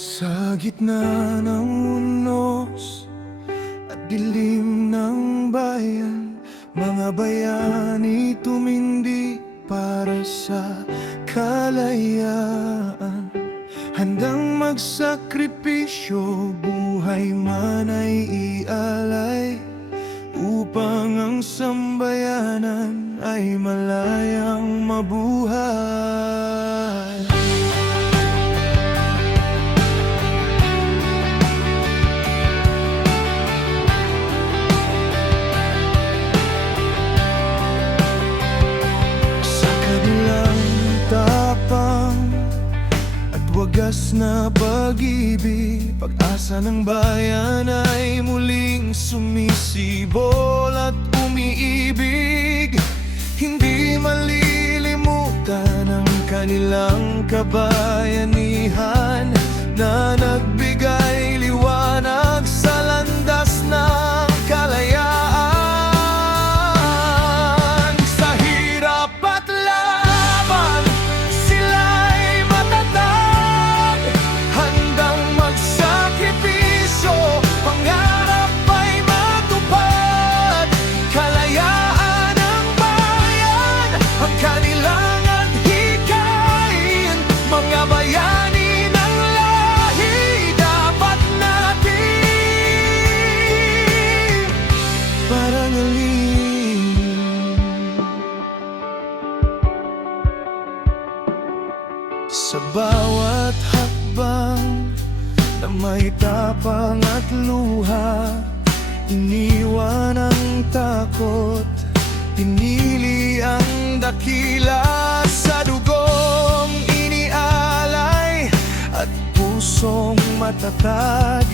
Sa gitna ng unos at dilim ng bayan, mga bayani tumindi para sa kalayaan. Handang magsakripisyo, buhay man ay ialay, upang ang sambayanan ay malayang mabuhay. Wagas na pag-ibig, pag-asa ng bayan ay muling sumisibol at umiibig. Hindi malilimutan ang kanilang kabayanihan na nagbigay liwanag sa landas ng kalayaan. Sa hirap at laban, sila'y matatag, handang magsakripisyo, pangarap ay matupad. Kalayaan ng bayan, ang kanilang adhikain. Mga bayani ng lahi, dapat natin parangalin. Sa bawat hakbang na may tapang at luha, iniwan ang takot, pinili ang dakila. Sa dugong inialay at pusong matatag,